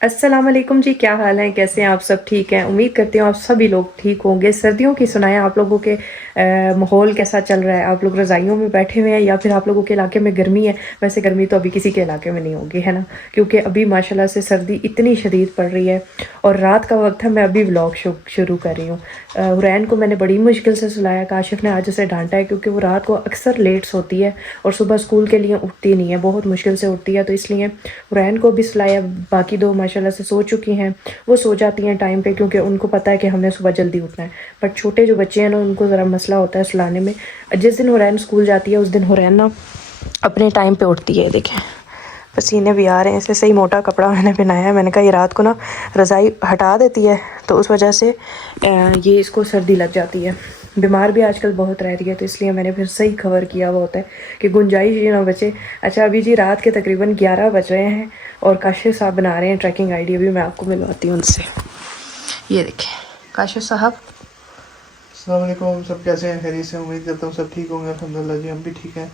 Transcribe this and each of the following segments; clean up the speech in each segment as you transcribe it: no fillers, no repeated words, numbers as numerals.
अस्सलाम वालेकुम जी, क्या हाल है? कैसे हैं आप? सब ठीक हैं? उम्मीद करती हूँ आप सभी लोग ठीक होंगे। सर्दियों की सुनाएं, आप लोगों के माहौल कैसा चल रहा है? आप लोग रज़ाइयों में बैठे हुए हैं या फिर आप लोगों के इलाके में गर्मी है? वैसे गर्मी तो अभी किसी के इलाके में नहीं होगी, है ना, क्योंकि अभी माशाल्लाह से सर्दी इतनी शदीद पड़ रही है और रात का वक्त है। मैं अभी व्लॉग शुरू कर रही हूँ। हुरैन को मैंने बड़ी मुश्किल से सुलाया। काशिफ ने आज उसे डांटा है क्योंकि वो रात को अक्सर लेट सोती है और सुबह स्कूल के लिए उठती नहीं है, बहुत मुश्किल से उठती है, तो इसलिए हुरैन को भी सुलाया। बाकी दो माशाल्लाह से सो चुकी हैं, वो सो जाती हैं टाइम पे क्योंकि उनको पता है कि हमने सुबह जल्दी उठना है। बट छोटे जो बच्चे हैं ना, उनको ज़रा मसला होता है सुलाने में। जिस दिन हुरैन स्कूल जाती है उस दिन हुरैन ना अपने टाइम पे उठती है। देखें पसीने भी आ रहे हैं, इसलिए सही मोटा कपड़ा मैंने पहनाया है। मैंने कहा ये रात को ना रज़ाई हटा देती है तो उस वजह से ये इसको सर्दी लग जाती है। बीमार भी आजकल बहुत रह रही है, तो इसलिए मैंने फिर सही कवर किया हुआ होता है कि गुंजाइश ही ना बचे। अच्छा अभी जी रात के तकरीबन 11 बज रहे हैं और काशिफ साहब बना रहे हैं ट्रैकिंग आईडी। अभी मैं आपको मिलवाती हूँ उनसे। ये देखें काशिफ साहब। अस्सलाम वालेकुम, सब कैसे हैं? खैरियत से? उम्मीद करता हूँ सब ठीक होंगे। अल्हम्दुलिल्लाह जी, हम भी ठीक हैं।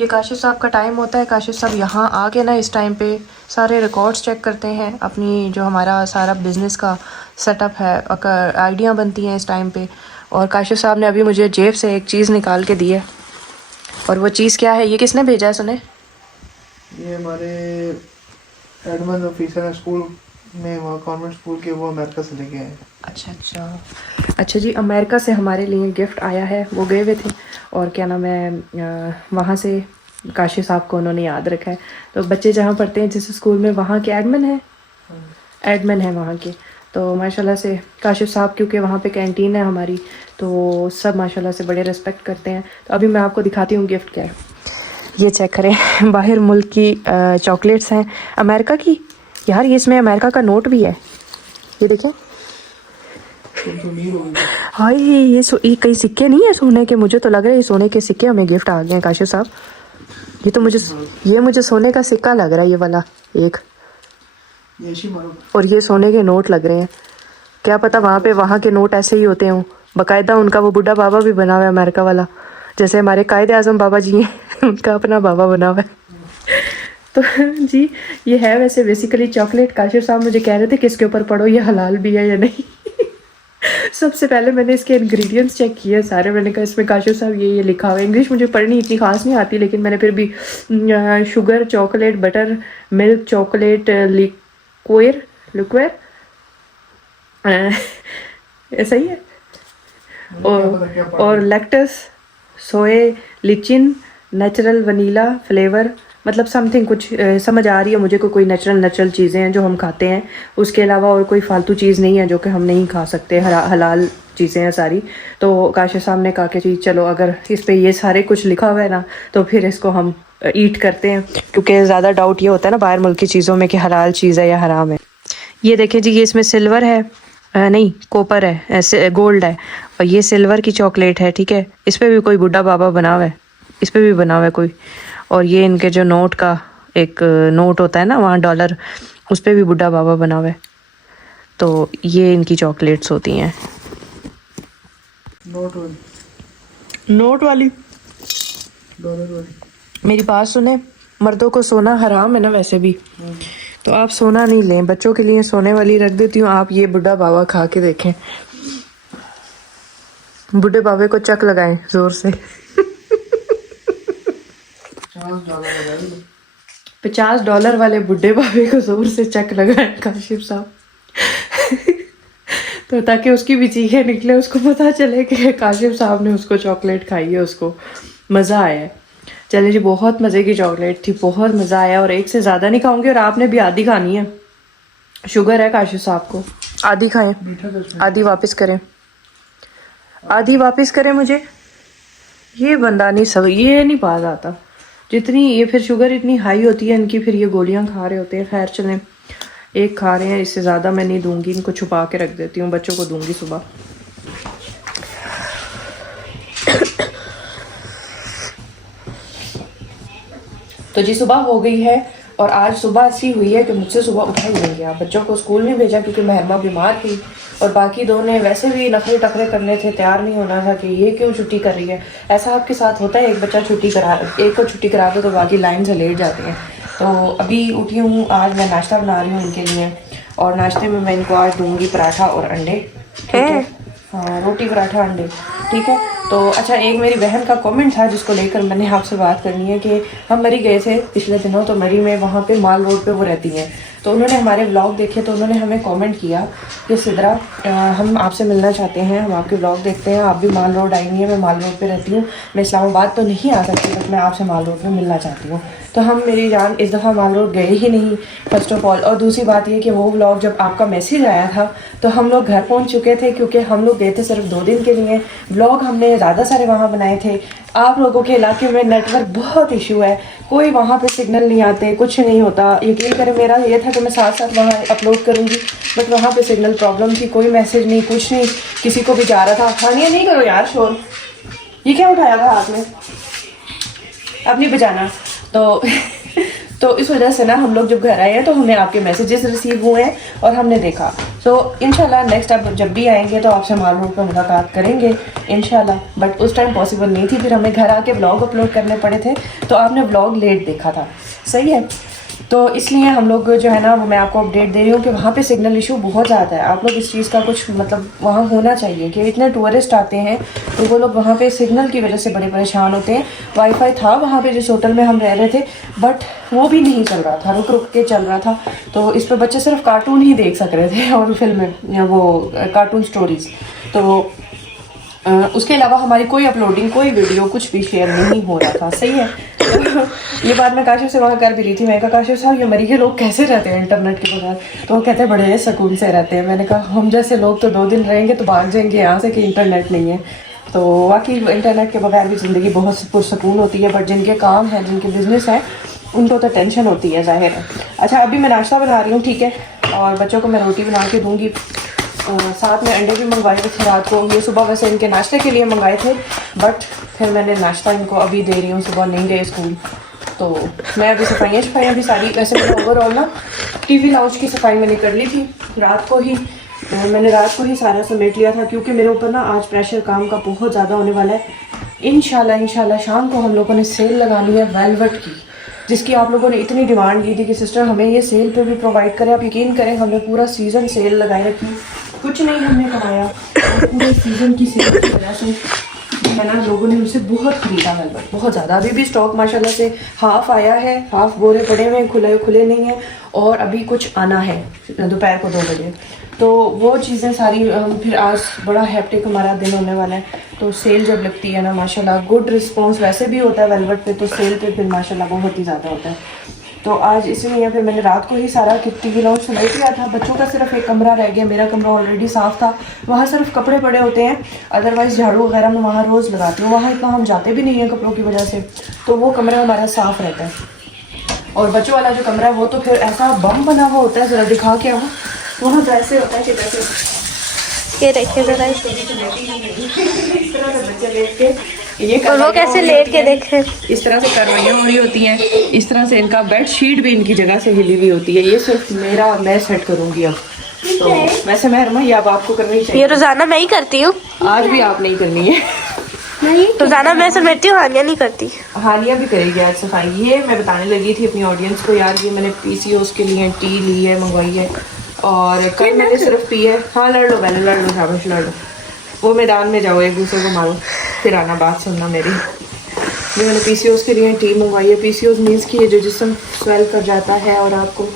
ये काशिफ साहब का टाइम होता है। काशिफ साहब यहाँ आके ना इस टाइम पे सारे रिकॉर्ड्स चेक करते हैं, अपनी जो हमारा सारा बिज़नेस का सेटअप है, आइडिया बनती हैं इस टाइम पे। और काशिफ साहब ने अभी मुझे जेब से एक चीज़ निकाल के दी है, और वो चीज़ क्या है? ये किसने भेजा है सुने? ये हमारे एडमिन ऑफिसर हैं स्कूल में, वहाँ कॉन्वेंट स्कूल के, वो अमेरिका से लेके आए हैं। अच्छा जी, अमेरिका से हमारे लिए गिफ्ट आया है। वो गए हुए थे और क्या नाम है, वहाँ से काशिफ साहब को उन्होंने याद रखा है। तो बच्चे जहाँ पढ़ते हैं जिस स्कूल में, वहाँ के एडमिन है वहाँ के। तो माशाल्लाह से काशिफ साहब, क्योंकि वहाँ पे कैंटीन है हमारी, तो सब माशाल्लाह से बड़े रिस्पेक्ट करते हैं। तो अभी मैं आपको दिखाती हूँ गिफ्ट क्या है। ये चेक करें, बाहर मुल्क की चॉकलेट्स हैं, अमेरिका की। यार ये इसमें अमेरिका का नोट भी है, ये देखें। हाय ये कई सिक्के नहीं है सोने के? मुझे तो लग रहा है ये सोने के सिक्के हमें गिफ्ट आ गए हैं काशिफ साहब। ये मुझे सोने का सिक्का लग रहा है, ये वाला एक, और ये सोने के नोट लग रहे हैं। क्या पता वहाँ के नोट ऐसे ही होते हों। बाकायदा उनका वो बुढ़ा बाबा भी बना हुआ है अमेरिका वाला, जैसे हमारे कायदे आज़म बाबा जी हैं उनका अपना बाबा बना हुआ है। तो जी ये है वैसे बेसिकली चॉकलेट। काशिफ साहब मुझे कह रहे थे कि इसके ऊपर पढ़ो ये हलाल भी है या नहीं। सबसे पहले मैंने इसके इंग्रेडिएंट्स चेक किए सारे। मैंने कहा इसमें काशिफ साहब ये लिखा हुआ है। इंग्लिश मुझे पढ़नी इतनी खास नहीं आती, लेकिन मैंने फिर भी sugar chocolate, butter milk chocolate, liquor ऐसा ही है, और lactose, soy, lecithin, natural vanilla flavour, मतलब समथिंग कुछ समझ आ रही है मुझे को कोई नेचुरल चीज़ें हैं जो हम खाते हैं। उसके अलावा और कोई फालतू चीज़ नहीं है जो कि हम नहीं खा सकते। हलाल चीज़ें हैं सारी। तो काशिफ साहब ने कहा कि जी चलो अगर इस पे ये सारे कुछ लिखा हुआ है ना, तो फिर इसको हम ईट करते हैं, क्योंकि ज़्यादा डाउट ये होता है ना बाहर मुल्क की चीज़ों में कि हलाल चीज़ है या हराम है। ये देखें जी, ये इसमें सिल्वर है, नहीं कॉपर है, ऐसे गोल्ड है, और ये सिल्वर की चॉकलेट है, ठीक है। इस पर भी कोई बुढ़ा बाबा बना हुआ है, इस पर भी बना हुआ है कोई। और ये इनके जो नोट का एक नोट होता है ना वहाँ डॉलर, उस पर भी बुढ़ा बाबा बना हुआ है। तो ये इनकी चॉकलेट्स होती हैं नोट वाली, डॉलर वाली। मेरी बात सुने, मर्दों को सोना हराम है ना वैसे भी, तो आप सोना नहीं लें। बच्चों के लिए सोने वाली रख देती हूँ। आप ये बुढ़ा बाबा खा के देखें, बुढ़े बाबे को चक लगाएं जोर से। $50 वाले बुढ़े बाबे को जोर से चक लगाएं काशिफ साहब। तो ताकि उसकी भी चीखें निकले, उसको पता चले कि काशिफ साहब ने उसको चॉकलेट खाई है, उसको मज़ा आया है। चलिए जी, बहुत मज़े की चॉकलेट थी, बहुत मज़ा आया, और एक से ज़्यादा नहीं खाऊंगी, और आपने भी आधी खानी है। शुगर है काशिफ साहब को, आधी खाएं, आधी वापस करें, आधी वापस करें मुझे। ये बंदा नहीं सब, ये नहीं पास आता जितनी ये, फिर शुगर इतनी हाई होती है इनकी, फिर ये गोलियां खा रहे होते हैं। खैर चलें, एक खा रहे हैं, इससे ज़्यादा मैं नहीं दूंगी, इनको छुपा के रख देती हूँ, बच्चों को दूंगी सुबह। तो जी सुबह हो गई है, और आज सुबह ऐसी हुई है कि मुझसे सुबह उठा ही नहीं गया। बच्चों को स्कूल नहीं भेजा क्योंकि महरमा बीमार थी, और बाकी दो ने वैसे भी नखरे टखरे करने थे, तैयार नहीं होना था कि ये क्यों छुट्टी कर रही है। ऐसा आपके साथ होता है, एक बच्चा छुट्टी करा, एक को छुट्टी करा दो तो बाकी लाइन से लेट जाते हैं। तो अभी उठी हूँ, आज मैं नाश्ता बना रही हूँ इनके लिए और नाश्ते में मैं इनको आज दूंगी पराठा और अंडे, ठीक है। हाँ, रोटी पराठा अंडे, ठीक है। तो अच्छा, एक मेरी बहन का कमेंट था जिसको लेकर मैंने आपसे बात करनी है कि हम मरी गए थे पिछले दिनों, तो मरी में वहाँ पे माल रोड पे वो रहती हैं, तो उन्होंने हमारे व्लॉग देखे तो उन्होंने हमें कमेंट किया कि सिद्रा हम आपसे मिलना चाहते हैं, हम आपके व्लॉग देखते हैं, आप भी माल रोड आई नहीं है। मैं माल रोड पे रहती हूँ, मैं इस्लामाबाद तो नहीं आ सकती बट मैं आपसे माल रोड पे मिलना चाहती हूँ। तो हम मेरी जान इस दफ़ा माल रोड गए ही नहीं, फर्स्ट ऑफ ऑल। और दूसरी बात ये कि वो व्लॉग जब आपका मैसेज आया था तो हम लोग घर पहुँच चुके थे, क्योंकि हम लोग गए थे सिर्फ 2 दिन के लिए। व्लॉग हमने ज़्यादा सारे वहाँ बनाए थे। आप लोगों के इलाके में नेटवर्क बहुत इशू है, कोई वहाँ पे सिग्नल नहीं आते, कुछ नहीं होता। यकीन करें, मेरा ये था कि मैं साथ साथ वहाँ अपलोड करूँगी बट वहाँ पे सिग्नल प्रॉब्लम थी, कोई मैसेज नहीं, कुछ नहीं, किसी को भी जा रहा था। हानिया नहीं करो यार शोर, ये क्या उठाया था हाथ में, अब नहीं बजाना। तो इस वजह से ना हम लोग जब घर आए हैं तो हमें आपके मैसेजेस रिसीव हुए हैं और हमने देखा। तो इंशाल्लाह नेक्स्ट अब जब भी आएंगे तो आपसे माल रोड पर मुलाकात करेंगे इंशाल्लाह। बट उस टाइम पॉसिबल नहीं थी, फिर हमें घर आके व्लॉग अपलोड करने पड़े थे, तो आपने व्लॉग लेट देखा था, सही है। तो इसलिए हम लोग जो है ना, वो मैं आपको अपडेट दे रही हूँ कि वहाँ पे सिग्नल इशू बहुत ज़्यादा है। आप लोग इस चीज़ का कुछ मतलब वहाँ होना चाहिए कि इतने टूरिस्ट आते हैं तो वो लोग वहाँ पे सिग्नल की वजह से बड़े परेशान होते हैं। वाईफाई था वहाँ पे जिस होटल में हम रह रहे थे, बट वो भी नहीं चल रहा था, रुक रुक के चल रहा था। तो इस पर बच्चे सिर्फ कार्टून ही देख सक रहे थे और फिल्में या वो कार्टून स्टोरीज़। तो उसके अलावा हमारी कोई अपलोडिंग, कोई वीडियो, कुछ भी शेयर नहीं हो रहा था, सही है। ये बात मैं काशिफ से वहाँ कर भी रही थी। मैं कहा काशिफ साहब, ये मरी के लोग कैसे रहते हैं इंटरनेट के बगैर? तो वो कहते हैं बड़े सुकून से रहते हैं। मैंने कहा हम जैसे लोग तो 2 दिन रहेंगे तो भाग जाएंगे यहाँ से कि इंटरनेट नहीं है। तो वाकई इंटरनेट के बगैर भी ज़िंदगी बहुत पुरसकून होती है, बट जिनके काम है, जिनके बिजनेस है, उनको तो टेंशन होती है, जाहिर है। अच्छा, अभी मैं नाश्ता बना रही हूँ, ठीक है, और बच्चों को मैं रोटी बना के दूँगी, साथ में अंडे भी मंगवाए थे रात को। ये सुबह वैसे इनके नाश्ते के लिए मंगाए थे, बट फिर मैंने नाश्ता इनको अभी दे रही हूँ, सुबह नहीं गए स्कूल। तो मैं अभी सफाइयाँ भी सारी, वैसे मैंने ओवरऑल ना टीवी लाउंज की सफाई मैंने कर ली थी रात को ही। मैंने रात को ही सारा समेट लिया था, क्योंकि मेरे ऊपर ना आज प्रेशर काम का बहुत ज़्यादा होने वाला है। इंशाल्लाह शाम को हम लोगों ने सेल लगानी है वेलवेट की, जिसकी आप लोगों ने इतनी डिमांड की थी कि सिस्टर हमें ये सेल पे भी प्रोवाइड करें। आप यकीन करें, हमने पूरा सीज़न सेल लगाई रखी, कुछ नहीं हमने कमाया, पूरे सीज़न की सेल की वजह से है ना, लोगों ने उनसे बहुत खरीदा वेलवेट, बहुत ज़्यादा। अभी भी स्टॉक माशाल्लाह से हाफ आया है, हाफ बोरे पड़े हुए हैं, खुले नहीं हैं, और अभी कुछ आना है दोपहर को 2 बजे। तो वो चीज़ें सारी फिर आज बड़ा हैप्टिक हमारा दिन होने वाला है। तो सेल जब लगती है ना, माशाल्लाह गुड रिस्पांस वैसे भी होता है वेलवेट पे, तो सेल पे फिर माशाल्लाह बहुत ही ज़्यादा होता है। तो आज इसलिए फिर मैंने रात को ही सारा टीवी लाउंज समेट लिया था। बच्चों का सिर्फ एक कमरा रह गया, मेरा कमरा ऑलरेडी साफ़ था, वहाँ सिर्फ कपड़े पड़े होते हैं, अदरवाइज़ झाड़ू वगैरह मैं वहाँ रोज़ लगाती हूँ। वहाँ इतना हम जाते भी नहीं हैं कपड़ों की वजह से, तो वो कमरा हमारा साफ़ रहता है। और बच्चों वाला जो कमरा है वो तो फिर ऐसा बम बना हुआ होता है, ज़रा दिखा के आओ। वहाँ तो ऐसे होता है कि जैसे ये देखिए जरा, इस तरह से बच्चे लेट के ये और वो कैसे लेट के देखे, इस तरह से कार्रवाइयाँ हो रही होती हैं, इस तरह से इनका बेड शीट भी इनकी जगह से हिली हुई होती है। ये सिर्फ मेरा, मैं सेट करूँगी अब। तो वैसे महरमा ये अब आपको करनी चाहिए, ये रोजाना मैं ही करती हूँ, आज भी आप नहीं करनी है। रोजाना मैं समेटती हूँ, हानिया नहीं करती। हानिया भी करेगी आज सफाई। ये मैं बताने लगी थी अपनी ऑडियंस को, यार ये मैंने PCOS के लिए टी ली है, मंगवाई है, और कल मैंने सिर्फ पी है। हाँ लड़ लो पहले, लड़ लो, शाबाश लड़ लो, वो मैदान में जाओ, एक दूसरे को मारो, फिर आना बात सुनना मेरी। ये मैंने PCOS के लिए टी मंगवाई है। PCOS मीन्स कि ये जो जिस्म स्वेल कर जाता है और आपको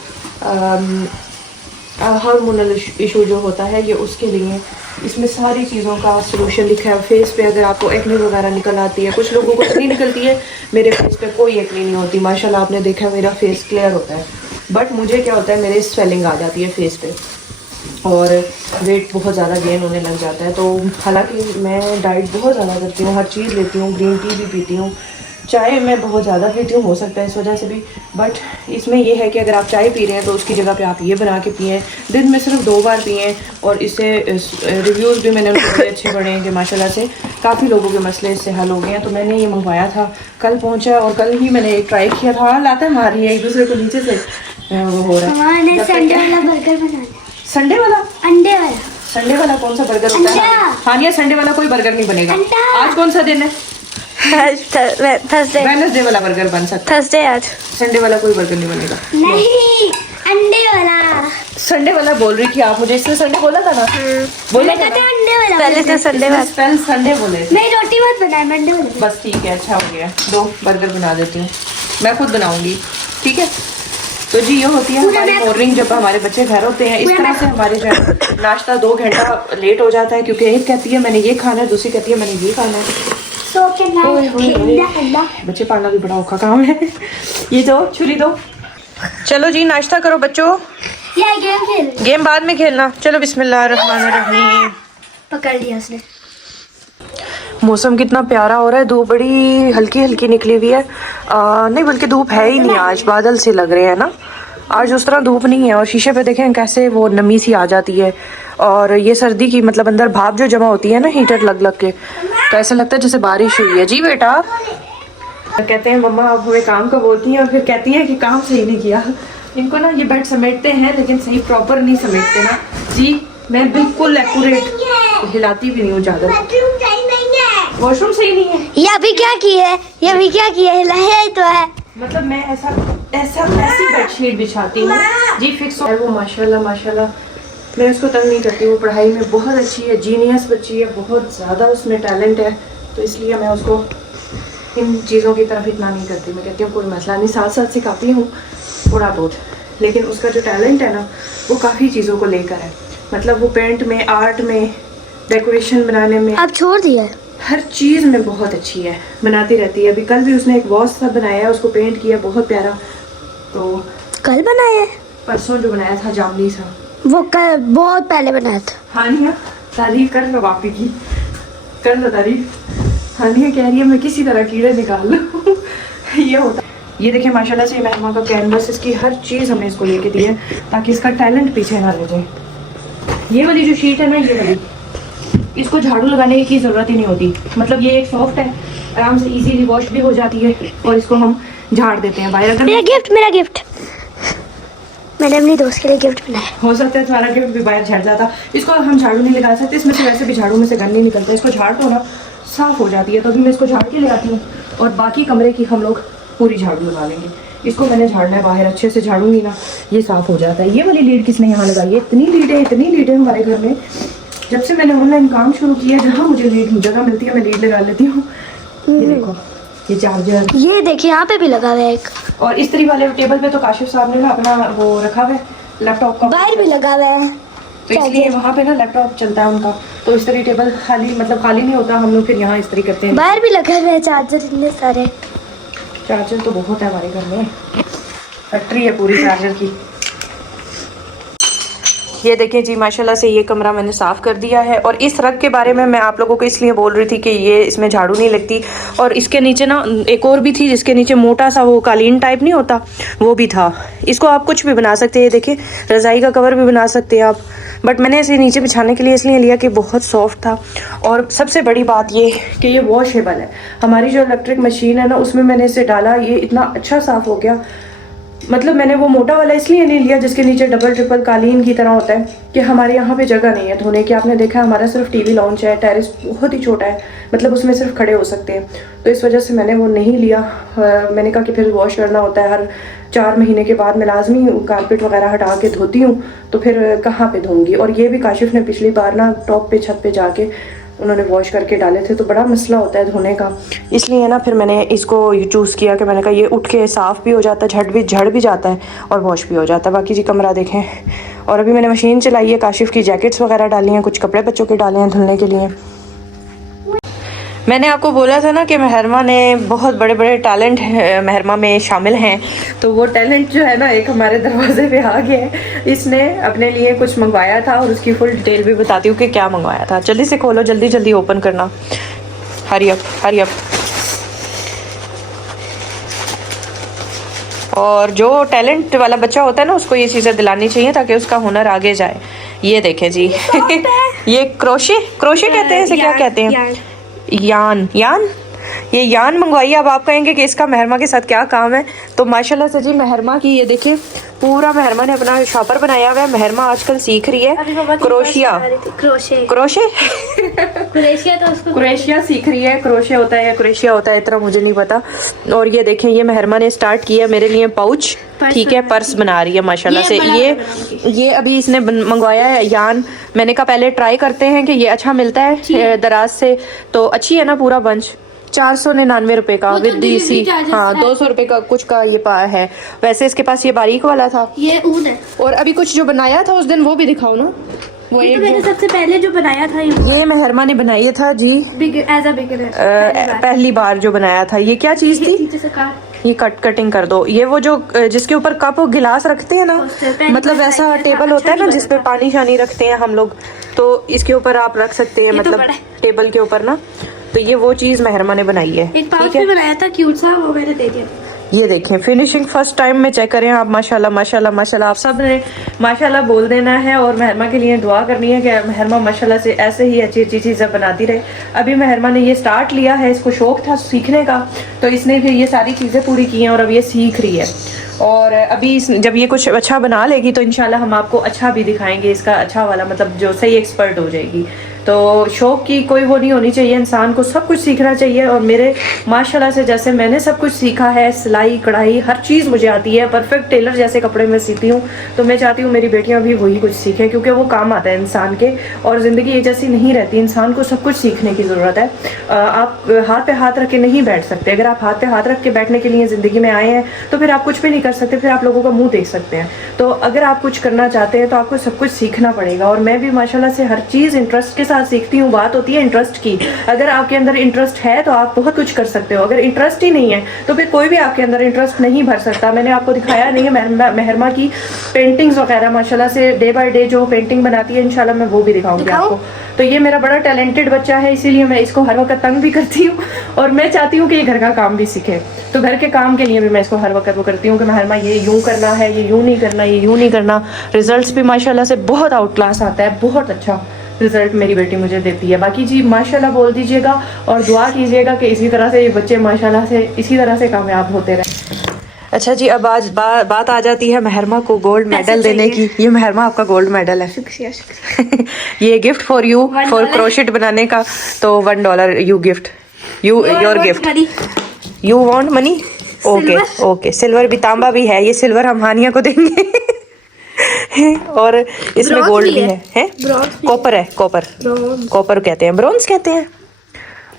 हार्मोनल इशू जो होता है, ये उसके लिए इसमें सारी चीज़ों का सोल्यूशन लिखा है। फेस पे अगर आपको एक्ने वगैरह निकल आती है, कुछ लोगों को एक्ने निकलती है, मेरे फेस पे कोई एक्ने नहीं होती माशाल्लाह, आपने देखा मेरा फेस क्लियर होता है। बट मुझे क्या होता है, मेरे स्वेलिंग आ जाती है फेस पे और वेट बहुत ज़्यादा गेन होने लग जाता है। तो हालांकि मैं डाइट बहुत ज़्यादा करती हूँ, हर चीज़ लेती हूँ, ग्रीन टी भी पीती हूँ, चाय मैं बहुत ज़्यादा पीती हूँ, हो सकता है इस वजह से भी। बट इसमें यह है कि अगर आप चाय पी रहे हैं तो उसकी जगह पे आप ये बना के पिएँ, दिन में सिर्फ 2 बार पिएँ। और इससे रिव्यूज़ भी मैंने उनके बड़े अच्छे पढ़े हैं कि माशाल्लाह से काफ़ी लोगों के मसले इससे हल हो गए हैं। तो मैंने ये मंगवाया था, कल पहुँचा और कल ही मैंने एक ट्राई किया था। लाता मार रही है एक दूसरे को नीचे से, वो हो रहा है। संडे वाला बर्गर बनाना, संडे वाला, अंडे वाला, संडे वाला कौन सा बर्गर होता है? हानिया संडे वाला कोई बर्गर नहीं बनेगा। आज कौन सा दिन है? थर्सडे वेडनेसडे वाला बर्गर बन सकता थर्सडे आज है, संडे वाला कोई बर्गर नहीं बनेगा। नहीं अंडे वाला। संडे वाला बोल रही थी आप मुझे, इसने संडे बोला था ना, बोला था कहते ना? अंडे वाला। पहले तो संडे इसने बाद स्पेल संडे बोले थे। नहीं रोटी मत बनाए, मैं अंडे वाला। बस ठीक है, अच्छा हो गया, 2 बर्गर बना देती हूँ, मैं खुद बनाऊंगी, ठीक है। तो जी ये होती है हमारी मॉर्निंग जब हमारे बच्चे घर होते हैं। इस तरह से हमारे जो है नाश्ता 2 घंटा लेट हो जाता है, क्योंकि एक कहती है मैंने ये खाना है, दूसरी कहती है मैंने ये खाना है। सो के ना ठंडा ठंडा। बच्चे पालना भी बड़ा औखा काम है। ये दो छुरी दो, चलो जी नाश्ता करो बच्चों, ये गेम खेल। गेम बाद में खेलना। चलो बिस्मिल्लाहिर्रहमानिर्रहीम। पकड़ लिया उसने। मौसम कितना प्यारा हो रहा है, धूप बड़ी हल्की हल्की निकली हुई है। नहीं बल्कि धूप है ही नहीं, आज बादल से लग रहे हैं ना, आज उस तरह धूप नहीं है। और शीशे पे देखें कैसे वो नमी सी आ जाती है, और ये सर्दी की मतलब अंदर भाप जो जमा होती है ना हीटर लग लग के, तो ऐसा लगता है जैसे बारिश हुई है। जी बेटा, कहते हैं मम्मा आप हमें काम का बोलती हैं और फिर कहती हैं कि काम सही नहीं किया। इनको ना ये बेड समेटते हैं लेकिन सही प्रॉपर नहीं समेटते ना जी। मैं बिल्कुल एक्यूरेट हिलाती भी नहीं हूँ ज्यादा। वॉशरूम सही नहीं है, ये अभी क्या की है, ये अभी क्या की है, हिलाया ही तो है। मतलब मैं ऐसी बेडशीट बिछाती हूँ जी, फिक्स है वो। माशाल्लाह माशाल्लाह, मैं उसको तंग नहीं करती। वो पढ़ाई में बहुत अच्छी है, जीनियस बच्ची है, बहुत ज़्यादा उसमें टैलेंट है, तो इसलिए मैं उसको इन चीज़ों की तरफ इतना नहीं करती। मैं कहती हूँ कोई मसला नहीं, साथ साथ सिखाती हूँ थोड़ा बहुत, लेकिन उसका जो टैलेंट है ना वो काफ़ी चीज़ों को लेकर है। मतलब वो पेंट में, आर्ट में, डेकोरेशन बनाने में, अब छोड़ दिया है। हर चीज़ में बहुत अच्छी है, बनाती रहती है। अभी कल भी उसने एक वॉश सा बनाया है, उसको पेंट किया बहुत प्यारा। तो कल बनाया है परसों जो बनाया था जामनी सा, वो कल बहुत पहले बनाया था। हानिया तारीफ कर लो, वापी की कर लो तारीफ। हानिया कह रही है मैं किसी तरह कीड़े निकाल लूँ। ये होता है। ये देखिए माशाल्लाह से मेहमा का कैनवस, इसकी हर चीज़ हमने इसको लेके दी है ताकि इसका टैलेंट पीछे ना रह जाए। ये वाली जो शीट है ना, ये वाली, इसको झाड़ू लगाने की ज़रूरत ही नहीं होती। मतलब ये एक सॉफ्ट है, आराम से इजीली वॉश भी हो जाती है, और इसको हम झाड़ देते हैं बाहर। अगर मेरा गिफ्ट मैंने अपनी दोस्त के लिए गिफ्ट बनाया। हो सकता है तुम्हारा गिफ्ट भी बाहर झड़ जाता, इसको हम झाड़ू नहीं लगा सकते, इसमें से वैसे भी झाड़ू में से गंद नहीं निकलता। इसको झाड़ दो ना, साफ़ हो जाती है। तो अभी मैं इसको झाड़ के ले आती हूँ, और बाकी कमरे की हम लोग पूरी झाड़ू लगा लेंगे। इसको मैंने झाड़ना है बाहर, अच्छे से झाड़ूंगी ना ये साफ़ हो जाता है। ये वाली लीड किसने यहाँ लगाई है? इतनी लीड है हमारे घर में। जब से मैंने ऑनलाइन काम शुरू किया, जहाँ मुझे लीड जगह मिलती है मैं लीड लगा लेती हूँ। ये देखो, ये चार्जर, ये देखिए यहाँ पे भी लगा हुआ है एक, और इस्त्री वाले टेबल पे तो काशिफ साहब ने ना अपना वो रखा हुआ है लैपटॉप का, बाहर भी लगा हुआ है। तो इसलिए वहाँ पे ना लैपटॉप चलता है उनका, तो इस्त्री टेबल खाली नहीं होता, हम लोग फिर यहाँ इस्त्री करते हैं। बाहर भी लगा हुआ है चार्जर, इतने सारे चार्जर तो बहुत है हमारे घर में, फैक्ट्री है पूरी चार्जर की। ये देखें जी माशाल्लाह से ये कमरा मैंने साफ़ कर दिया है। और इस रग के बारे में मैं आप लोगों को इसलिए बोल रही थी कि ये इसमें झाड़ू नहीं लगती, और इसके नीचे ना एक और भी थी जिसके नीचे मोटा सा वो कालीन टाइप नहीं होता, वो भी था। इसको आप कुछ भी बना सकते हैं, देखिए रज़ाई का कवर भी बना सकते हैं आप, बट मैंने इसे नीचे बिछाने के लिए इसलिए लिया कि बहुत सॉफ्ट था। और सबसे बड़ी बात ये कि ये वॉशेबल है। हमारी जो इलेक्ट्रिक मशीन है ना उसमें मैंने इसे डाला, ये इतना अच्छा साफ़ हो गया। मतलब मैंने वो मोटा वाला इसलिए नहीं लिया जिसके नीचे डबल ट्रिपल कालीन की तरह होता है, कि हमारे यहाँ पे जगह नहीं है धोने की। आपने देखा है हमारा सिर्फ टीवी लॉन्च है, टेरेस बहुत ही छोटा है, मतलब उसमें सिर्फ खड़े हो सकते हैं, तो इस वजह से मैंने वो नहीं लिया। मैंने कहा कि फिर वॉश करना होता है, हर 4 महीने के बाद मैं लाजमी कारपेट वगैरह हटा के धोती हूँ, तो फिर कहाँ पे धोऊंगी। और ये भी काशिफ ने पिछली बार ना टॉप पे छत पे जाके उन्होंने वॉश करके डाले थे, तो बड़ा मसला होता है धोने का, इसलिए ना फिर मैंने इसको चूज़ किया कि मैंने कहा ये उठ के साफ़ भी हो जाता है, झड़ भी जाता है और वॉश भी हो जाता है। बाकी जी कमरा देखें। और अभी मैंने मशीन चलाई है, काशिफ की जैकेट्स वगैरह डाली हैं, कुछ कपड़े बच्चों के डाले हैं धुलने के लिए। मैंने आपको बोला था ना कि महरमा ने बहुत बड़े बड़े टैलेंट महरमा में शामिल हैं, तो वो टैलेंट जो है ना एक हमारे दरवाजे पे आ गया है। इसने अपने लिए कुछ मंगवाया था और उसकी फुल डिटेल भी बताती हूँ कि क्या मंगवाया था। जल्दी से खोलो, जल्दी जल्दी ओपन करना, हरी अप। और जो टैलेंट वाला बच्चा होता है ना उसको ये चीज़ें दिलानी चाहिए ताकि उसका हुनर आगे जाए। ये देखें जी ये क्रोशे कहते हैं, इसे क्या कहते हैं? यान ये यान मंगवाई है। अब आप कहेंगे कि इसका महरमा के साथ क्या काम है, तो माशाल्लाह से जी महरमा की ये देखिए पूरा महरमा ने अपना शॉपर बनाया हुआ है। महरमा आजकल सीख रही है क्रोशिया, क्रोशे क्रोशे क्रोएशिया, तो उसको क्रोएशिया सीख रही है। क्रोशिया होता है या क्रोएशिया होता है इतना मुझे नहीं पता। और ये देखें ये महरमा ने स्टार्ट किया मेरे लिए पाउच, ठीक है, पर्स बना रही है माशाल्लाह से। ये अभी इसने मंगवाया है यान। मैंने कहा पहले ट्राई करते हैं कि ये अच्छा मिलता है दराज से, तो अच्छी है ना। पूरा बंच 499 रुपए का विद डीसी, हाँ 200 रुपए का कुछ का ये है। वैसे इसके पास ये बारीक वाला था, ये ऊन है। और अभी कुछ जो बनाया था उस दिन वो भी दिखाओ ना। वो ये तो मैंने सबसे पहले जो बनाया था ये महरमा ने बनाई था जी, एज अ बिगिनर पहली बार जो बनाया था। ये क्या चीज थी? ये कटिंग कर दो। ये वो जो जिसके ऊपर कप और गिलास रखते हैं ना, मतलब ऐसा टेबल होता है ना जिसपे पानी शानी रखते हैं हम लोग, तो इसके ऊपर आप रख सकते हैं, मतलब टेबल के ऊपर ना। तो ये वो चीज महरमा ने बनाई है। एक पाउच भी बनाया था क्यूट सा, वो मैंने दे दिया। ये देखें फिनिशिंग फर्स्ट टाइम में चेक करें आप। माशाल्लाह माशाल्लाह माशाल्लाह, आप सब ने माशाल्लाह बोल देना है और महरमा के लिए दुआ करनी है कि महरमा माशाल्लाह से ऐसे ही अच्छी अच्छी चीज़ें बनाती रहे। अभी महरमा ने ये स्टार्ट लिया है, इसको शौक था सीखने का, तो इसने फिर ये सारी चीज़ें पूरी की हैं और अब ये सीख रही है। और अभी जब ये कुछ अच्छा बना लेगी तो इंशाल्लाह हम आपको अच्छा भी दिखाएंगे, इसका अच्छा वाला, मतलब जो सही एक्सपर्ट हो जाएगी। तो शौक की कोई वो नहीं होनी चाहिए, इंसान को सब कुछ सीखना चाहिए। और मेरे माशाल्लाह से जैसे मैंने सब कुछ सीखा है, सिलाई कढ़ाई हर चीज़ मुझे आती है, परफेक्ट टेलर जैसे कपड़े मैं सीती हूँ। तो मैं चाहती हूँ मेरी बेटियाँ भी वही कुछ सीखें, क्योंकि वो काम आता है इंसान के। और ज़िंदगी एक जैसी नहीं रहती, इंसान को सब कुछ सीखने की ज़रूरत है। आप हाथ पे हाथ रख के नहीं बैठ सकते। अगर आप हाथ पे हाथ रख के बैठने के लिए ज़िंदगी में आए हैं तो फिर आप कुछ भी नहीं कर सकते, फिर आप लोगों का मुँह देख सकते हैं। तो अगर आप कुछ करना चाहते हैं तो आपको सब कुछ सीखना पड़ेगा। और मैं भी माशाल्लाह से हर चीज़ इंटरेस्ट के साथ सीखती हूँ। बात होती है इंटरेस्ट की, अगर आपके अंदर इंटरेस्ट है तो आप बहुत कुछ कर सकते हो। अगर इंटरेस्ट ही नहीं है तो फिर कोई भी आपके अंदर इंटरेस्ट नहीं भर सकता। मैंने आपको दिखाया नहीं है महरमा की पेंटिंग्स वगैरह, माशाल्लाह से डे बाय डे जो पेंटिंग बनाती है, इंशाल्लाह मैं वो भी दिखाऊंगी आपको। तो ये मेरा बड़ा टैलेंटेड बच्चा है, इसीलिए मैं इसको हर वक्त तंग भी करती हूँ और मैं चाहती हूँ कि ये घर का काम भी सीखे। तो घर के काम के लिए भी मैं इसको हर वक्त वो करती हूँ कि महरमा ये यूँ करना है, ये यूँ नहीं करना, ये यूँ नहीं करना। रिजल्ट्स भी माशाल्लाह से बहुत आउट क्लास आता है, बहुत अच्छा रिजल्ट मेरी बेटी मुझे देती है। बाकी जी माशाल्लाह बोल दीजिएगा और दुआ कीजिएगा कि इसी तरह से ये बच्चे माशाल्लाह से इसी तरह से कामयाब होते रहे। अच्छा जी, अब आज बात आ जाती है महरमा को गोल्ड मेडल देने की। ये महरमा आपका गोल्ड मेडल है, शुक्रिया। ये gift for you, for crochet बनाने का। तो $1 you gift, your gift. You want money? Okay okay, silver भी, तांबा भी है। ये सिल्वर हम हानिया को देंगे और इसमें गोल्ड भी है, कॉपर है, कॉपर कहते हैं, ब्रोंज कहते हैं।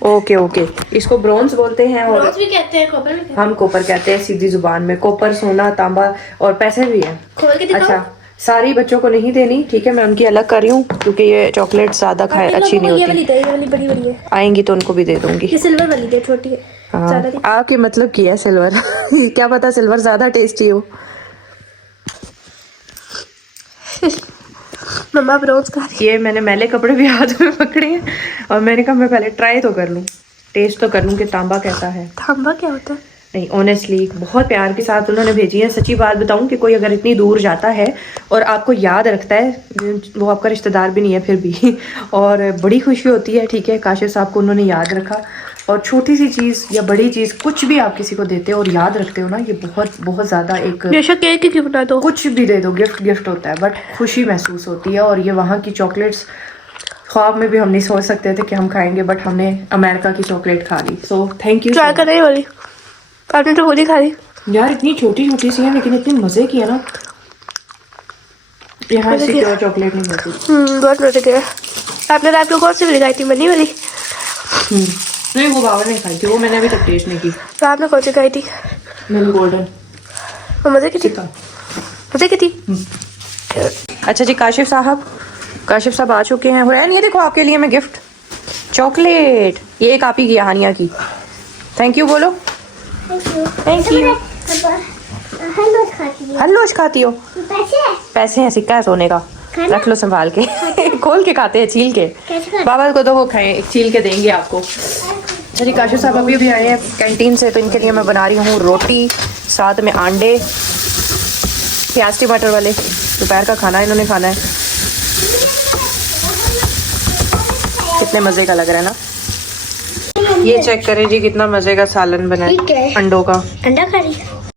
ओके ओके, इसको ब्रोंज बोलते हैं और भी कहते हैं, कॉपर भी कहते हैं। हम कॉपर कहते हैं सीधी जुबान में। कॉपर सोना, तांबा और पैसे भी हैं। खोल के दिखाओ। अच्छा, सारी बच्चों को नहीं देनी, ठीक है, मैं उनकी अलग कर रही हूँ क्योंकि ये चॉकलेट ज्यादा खाए अच्छी नहीं ये होती। वाली दे, ये वाली बड़ी वाली है। आएंगी तो उनको भी दे दूंगी। ये सिल्वर वाली दे, छोटी है। हाँ, आपके मतलब की है सिल्वर क्या पता सिल्वर ज्यादा टेस्टी हो। मम्मा ब्रोंज का ये मैंने मैले कपड़े भी हाथ में पकड़े हैं और मैंने कहा मैं पहले ट्राई तो कर लूँ, टेस्ट तो कर लूँ कि तांबा कैसा है। तांबा क्या होता है? नहीं, ऑनेस्टली बहुत प्यार के साथ उन्होंने भेजी है। सच्ची बात बताऊं कि कोई अगर इतनी दूर जाता है और आपको याद रखता है, वो आपका रिश्तेदार भी नहीं है फिर भी, और बड़ी खुशी होती है। ठीक है, काशिफ साहब को उन्होंने याद रखा। और छोटी सी चीज़ या बड़ी चीज़ कुछ भी आप किसी को देते हो और याद रखते हो ना, ये बहुत बहुत ज़्यादा एक, बेशक केक ही क्यों बना दो, कुछ भी दे दो, गिफ्ट होता है, बट खुशी महसूस होती है। और ये वहाँ की चॉकलेट्स ख्वाब में भी हम नहीं सोच सकते थे कि हम खाएंगे, बट हमने अमेरिका की चॉकलेट खा ली। So thank you. ट्राई कर रही वाली, आपने तो पूरी खा ली यार। इतनी छोटी छोटी सी है लेकिन इतनी मजे की है ना। यहाँ से क्या चॉकलेट नहीं मिलती। बहुत मजे की है। आपने रात को कौन सी वाली खाई थी? मनी वाली? नहीं, वो बाबा ने खाई थी, वो मैंने अभी तक टेस्ट नहीं की। तो आपने कौन सी खाई थी? मैंने गोल्डन। वो मजे की थी, मजे की थी। अच्छा जी, काशिफ साहब आ चुके हैं। हुरैन, ये देखो आपके लिए मैं गिफ्ट, चॉकलेट। ये एक आप ही की, हानिया की। थैंक यू बोलो। Thank you. हल्लोज खाती हो? पैसे हैं, सिक्का है सोने का, रख लो संभाल के खोल के खाते हैं, छील के। बाबा को तो वो खाएं, छील के देंगे आपको। चलिए, काशिफ साहब अभी आए हैं कैंटीन से, तो इनके लिए मैं बना रही हूँ रोटी, साथ में अंडे, प्याज टमाटर वाले। दोपहर का खाना इन्होंने खाना है। कितने मज़े का लग रहा है ना। ये चेक करें जी कितना मजे का सालन बना ठीक है है। अंडों का। अंडा करी